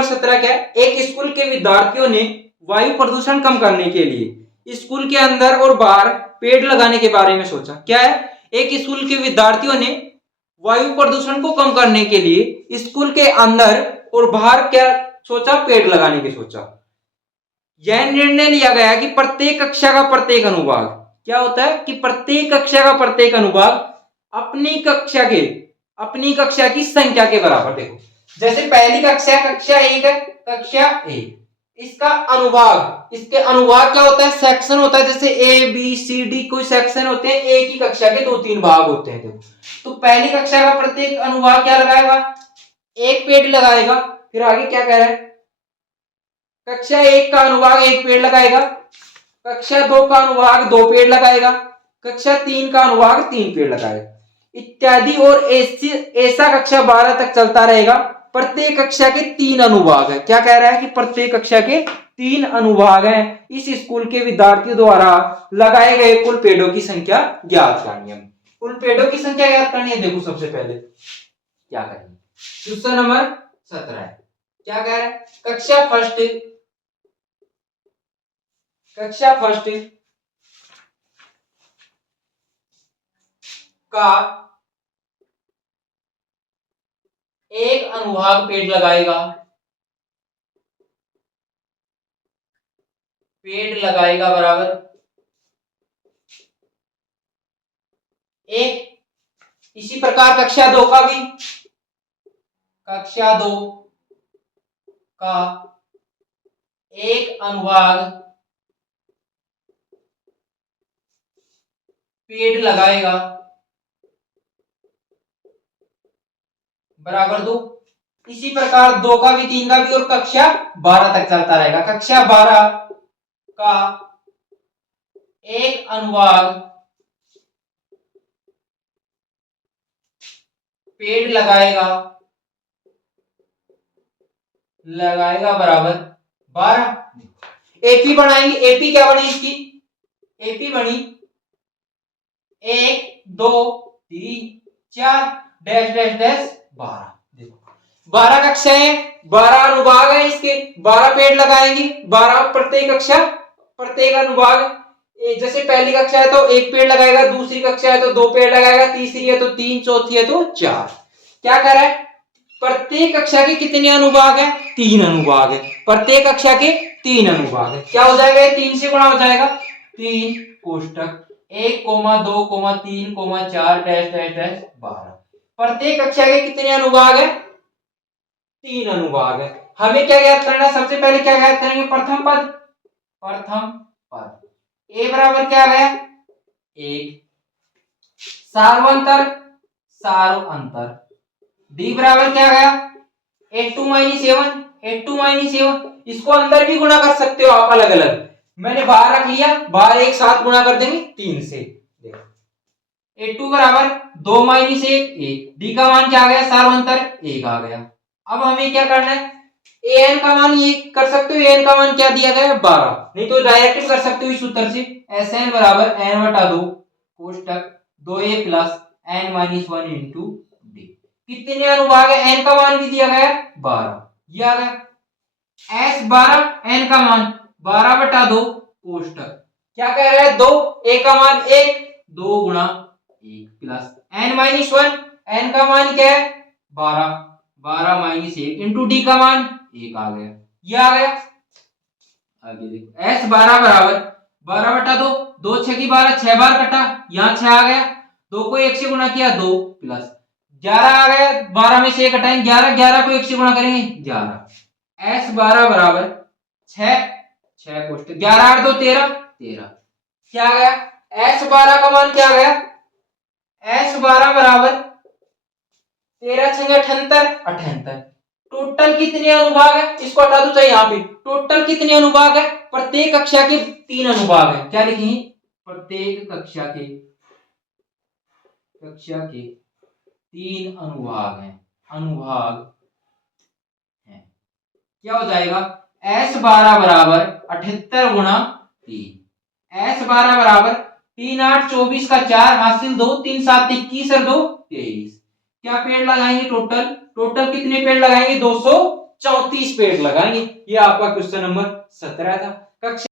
Number 17 क्या है? एक स्कूल के विद्यार्थियों ने वायु प्रदूषण कम करने के लिए स्कूल के अंदर और बाहर पेड़ लगाने के बारे में सोचा। क्या है? एक स्कूल के विद्यार्थियों ने वायु प्रदूषण को कम करने के लिए स्कूल के अंदर और बाहर क्या सोचा? पेड़ लगाने की सोचा। यह निर्णय लिया गया कि प्रत्येक कक्षा का प्रत्येक अनुभाग क्या होता है कि प्रत्येक कक्षा का प्रत्येक अनुभाग अपनी कक्षा की संख्या के बराबर। देखो जैसे पहली कक्षा 1 है, कक्षा 1 इसका अनुभाग, इसके अनुभाग क्या होता है? सेक्शन होता है। जैसे ए बी सी डी कोई सेक्शन होते हैं, एक ही कक्षा के 2-3 भाग होते हैं। देखो तो पहली कक्षा का प्रत्येक अनुभाग क्या लगाएगा? एक पेड़ लगाएगा। फिर आगे क्या कह रहा है? कक्षा 1 का अनुभाग एक पेड़ लगाएगा, कक्षा 2 का अनुभाग 2 पेड़ लगाएगा, कक्षा 3 का अनुभाग 3 पेड़ लगाएगा इत्यादि। और ऐसा कक्षा 12 तक चलता रहेगा। प्रत्येक कक्षा के 3 अनुभाग है। क्या कह रहा है कि प्रत्येक कक्षा के 3 अनुभाग हैं। इस स्कूल के विद्यार्थियों द्वारा लगाए गए कुल पेड़ों की संख्या ज्ञात करनी है। कुल पेड़ों की संख्या ज्ञात करनी है। देखो सबसे पहले क्या करेंगे? क्वेश्चन नंबर 17 है। क्या कह रहा है? कक्षा फर्स्ट का एक अनुभाग पेड़ लगाएगा, बराबर एक। इसी प्रकार कक्षा 2 का भी, कक्षा 2 का एक अनुभाग पेड़ लगाएगा, बराबर 2। इसी प्रकार 2 का भी, 3 का भी और कक्षा 12 तक चलता रहेगा। कक्षा 12 का एक अनुभाग पेड़ लगाएगा बराबर 12। एपी बनाएंगे। एपी क्या बनी इसकी? एपी बनी 1 2 3 4 डैश डैश डैश 12। देखो 12 कक्षाएं, 12 अनुभाग है इसके, 12 पेड़ लगाएंगे, 12 प्रत्येक कक्षा प्रत्येक अनुभाग। जैसे पहली कक्षा है तो 1 पेड़ लगाएगा, दूसरी कक्षा है तो 2 पेड़ लगाएगा, तीसरी है तो 3, चौथी है तो 4। क्या कर रहा है? प्रत्येक कक्षा के कितने अनुभाग है? 3 अनुभाग है। प्रत्येक कक्षा के 3 अनुभाग है। क्या हो जाएगा? 3 से गुणा हो जाएगा। 3 कोष्टक 1 2 3 4 डैश डैश डैश 12। प्रत्येक कक्षा के कितने अनुभाग है? 3 अनुभाग है। हमें क्या ज्ञात करना है? सबसे पहले क्या ज्ञात करेंगे? प्रथम पद ए बराबर क्या आ गया? 1। सार्वअंतर डी बराबर क्या गया? 8 7 इसको अंदर भी गुणा कर सकते हो आप अलग अलग। मैंने बाहर रख लिया, बाहर एक साथ गुणा कर देंगे 3 से। 8 बराबर 2 - 1 1। डी का मान क्या आ गया? सार्वअंतर 1 आ गया। अब हमें क्या करना है? एन का मान ये कर सकते हो। एन का मान क्या दिया गया है? 12। नहीं तो डायरेक्ट कर सकते हो इस सूत्र से। एस एन बराबर n/2 कोष्टक 2a plus n - 1 into D. कितने अनुभाग है? एन का मान भी दिया गया है 12। ये आ गया एस 12, एन का मान 12/2 कोष्टक क्या कह रहा है? 2, ए का मान 1, 2 गुणा 1 प्लस n - 1, n का मान क्या है? 12, 12 - 1 इंटू डी का मान 1 आ गया। ये आ गया। आगे देखो एस 12 बराबर 12/2, 2 6 की 12, 6 बार कटा, यहाँ 6 आ गया। 2 को 1 से गुणा किया 2 प्लस 11 आ गया। 12 में से 1 घटाएंगे 11, 11 को 1 से गुणा करेंगे 11। एस 12 बराबर 6 6 कोष्टक 11 8 2 13 13। क्या आ गया? एस 12 का मान क्या आ गया? एस 12 बराबर 13 6 78 78। टोटल कितने अनुभाग है? इसको हटा दो चाहे यहाँ पे। टोटल कितने अनुभाग है? प्रत्येक कक्षा के 3 अनुभाग है। क्या लिखेंगे? प्रत्येक कक्षा के 3 अनुभाग हैं। क्या हो जाएगा? एस 12 बराबर 78 गुणा 3। एस 12 बराबर 3 8 24 का 4 हासिल 2 3 7 21 और 2 23। क्या पेड़ लगाएंगे? टोटल कितने पेड़ लगाएंगे? 223 34 पेड़ लगाएंगे। ये आपका क्वेश्चन नंबर 17 था। कक्षा